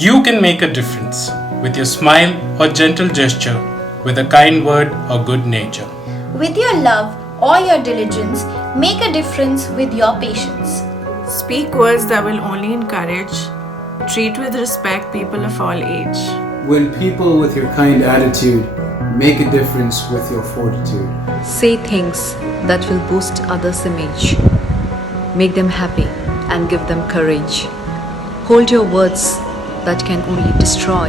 You can make a difference with your smile or gentle gesture, with a kind word or good nature. With your love or your diligence, make a difference with your patience. Speak words that will only encourage. Treat with respect people of all age. Win people with your kind attitude. Make a difference with your fortitude. Say things that will boost others' image. Make them happy and give them courage. Hold your words that can only destroy.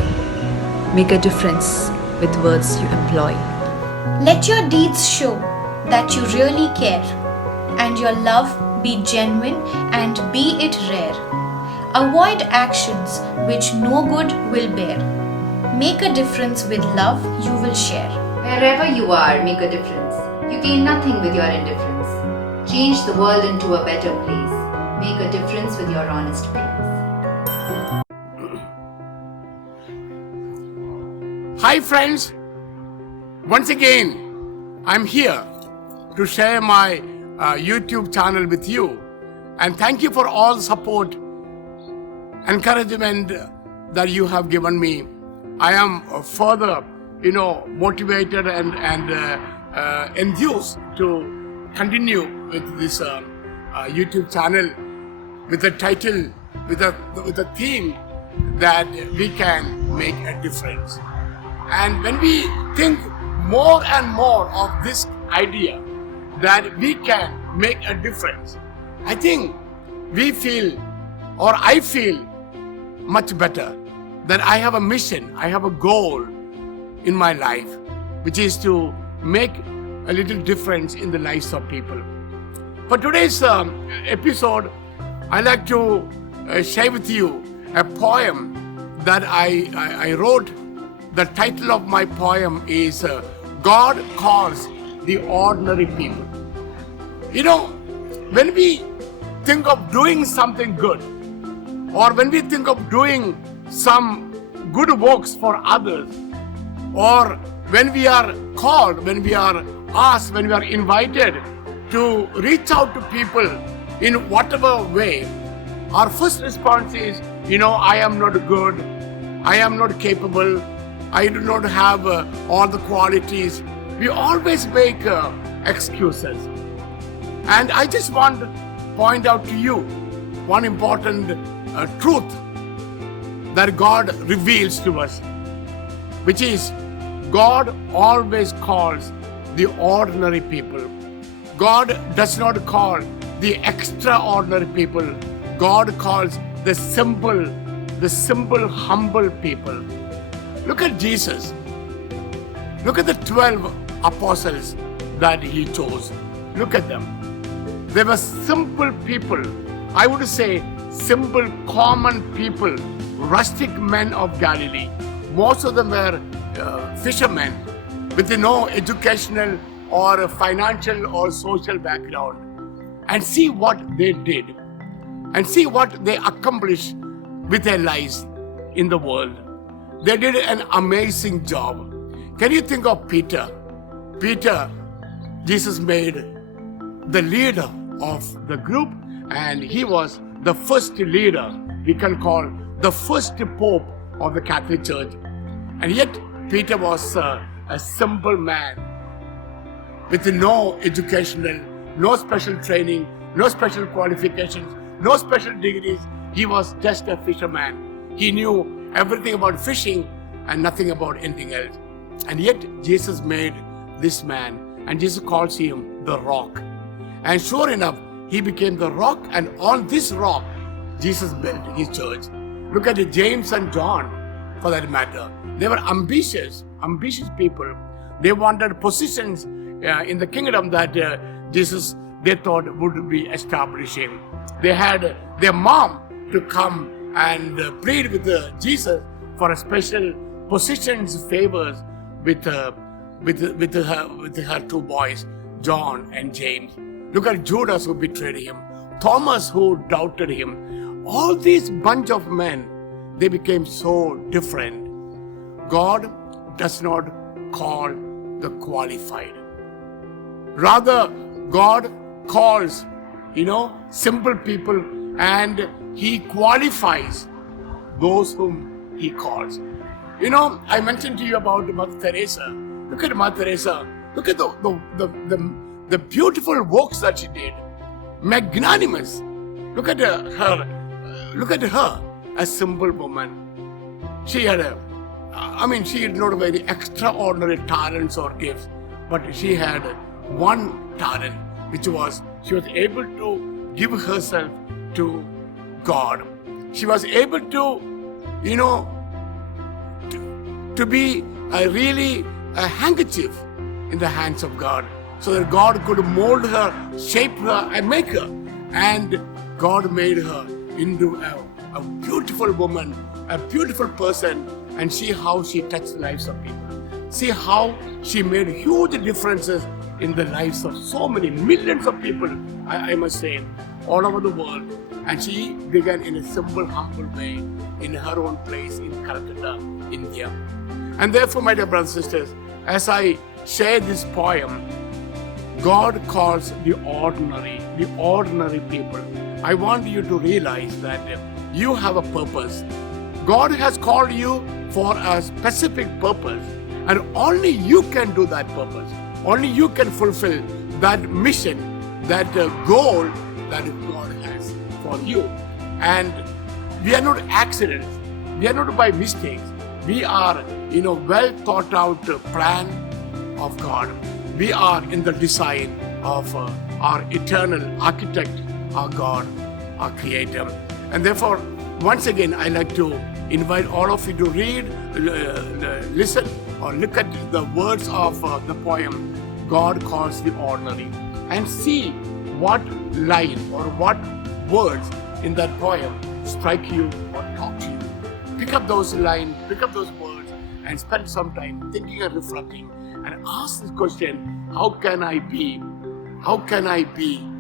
Make a difference with words you employ. Let your deeds show that you really care, and your love be genuine and be it rare. Avoid actions which no good will bear. Make a difference with love you will share. Wherever you are, make a difference. You gain nothing with your indifference. Change the world into a better place. Make a difference with your honest face. Hi friends, once again I'm here to share my YouTube channel with you, and thank you for all the support, encouragement that you have given me. I am further motivated and enthused to continue with this YouTube channel with a title, with a theme that we can make a difference. And when we think more and more of this idea that we can make a difference, I think we feel, or I feel much better that I have a mission, I have a goal in my life, which is to make a little difference in the lives of people. For today's episode, I'd like to share with you a poem that I wrote. The title of my poem is God Calls the Ordinary People. When we think of doing something good, or when we think of doing some good works for others, or when we are called, when we are asked, when we are invited to reach out to people in whatever way, our first response is, I am not good, I am not capable, I do not have all the qualities. We always make excuses. And I just want to point out to you one important truth that God reveals to us, which is God always calls the ordinary people. God does not call the extraordinary people. God calls the simple, humble people. Look at Jesus. Look at the 12 apostles that he chose. Look at them. They were simple people. I would say simple, common people, rustic men of Galilee. Most of them were fishermen with no educational or financial or social background. And see what they did. And see what they accomplished with their lives in the world. They did an amazing job. Can you think of Peter? Peter, Jesus made the leader of the group, and he was the first leader, we can call the first pope of the Catholic Church. And yet Peter was a simple man with no educational, no special training, no special qualifications, no special degrees. He was just a fisherman. He knew everything about fishing and nothing about anything else. And yet Jesus made this man, and Jesus calls him the rock. And sure enough, he became the rock, and on this rock Jesus built his church. Look at James and John, for that matter. They were ambitious people. They wanted positions in the kingdom that Jesus, they thought, would be establishing. They had their mom to come and plead with Jesus for a special positions, favors with her two boys, John and James. Look at Judas, who betrayed him, Thomas, who doubted him. All these bunch of men, they became so different. God does not call the qualified. Rather, God calls, simple people, and he qualifies those whom He calls. You know, I mentioned to you about Mother Teresa. Look at Mother Teresa. Look at the beautiful works that she did. Magnanimous. Look at her. Look at her, a simple woman. She had she had not very extraordinary talents or gifts, but she had one talent, which was she was able to give herself to God. She was able to, to be a handkerchief in the hands of God, so that God could mold her, shape her, and make her. And God made her into a beautiful woman, a beautiful person, and see how she touched the lives of people. See how she made huge differences in the lives of so many millions of people, I must say, all over the world. And she began in a simple, humble way in her own place in Calcutta, India. And therefore, my dear brothers and sisters, as I share this poem, God calls the ordinary people. I want you to realize that you have a purpose. God has called you for a specific purpose, and only you can do that purpose. Only you can fulfill that mission, that goal that God has for you. And we are not accidents. We are not by mistakes. We are, well thought out plan of God. We are in the design of our eternal architect, our God, our creator. And therefore, once again, I like to invite all of you to read, listen, or look at the words of the poem, God Calls the Ordinary, and see what line or what words in that poem strike you or talk to you. Pick up those lines, pick up those words, and spend some time thinking and reflecting, and ask this question: how can I be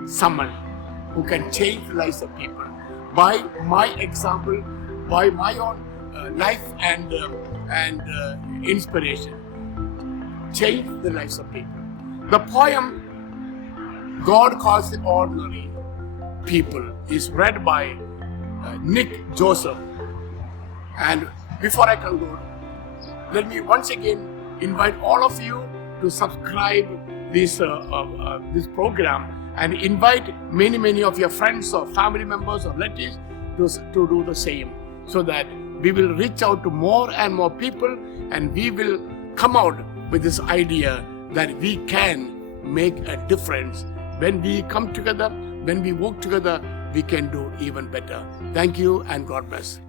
someone who can change the lives of people by my example, by my own life and inspiration? Change the lives of people. The poem God Calls the Ordinary People is read by Nick Joseph. And before I conclude, let me once again invite all of you to subscribe this program, and invite many of your friends or family members or relatives to do the same, so that we will reach out to more and more people, and we will come out with this idea that we can make a difference. When we come together, when we work together, we can do even better. Thank you, and God bless.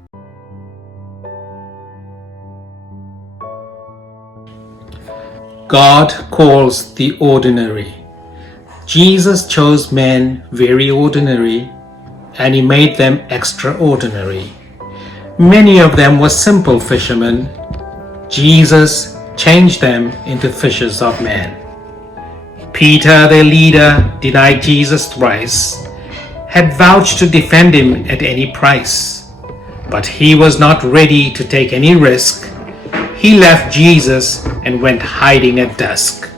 God calls the ordinary. Jesus chose men very ordinary, and he made them extraordinary. Many of them were simple fishermen. Jesus changed them into fishers of men. Peter, their leader, denied Jesus thrice, had vouched to defend him at any price. But he was not ready to take any risk. He left Jesus and went hiding at dusk.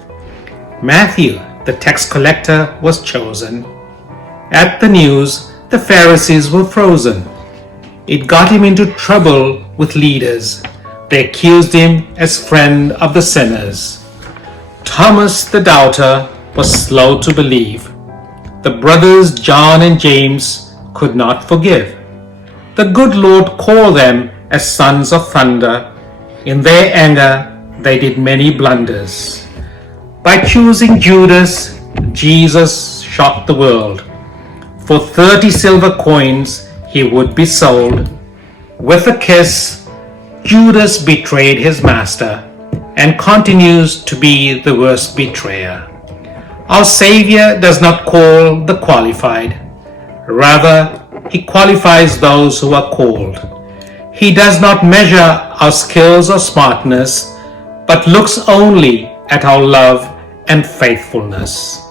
Mathew, the tax collector, was chosen. At the news, the Pharisees were frozen. It got him into trouble with leaders. They accused him as friend of the sinners. Thomas the doubter was slow to believe. The brothers John and James could not forgive. The good Lord called them as sons of thunder. In their anger, they did many blunders. By choosing Judas, Jesus shocked the world. For 30 silver coins, he would be sold. With a kiss, Judas betrayed his master and continues to be the worst betrayer. Our Savior does not call the qualified. Rather, he qualifies those who are called. He does not measure our skills or smartness, but looks only at our love and faithfulness.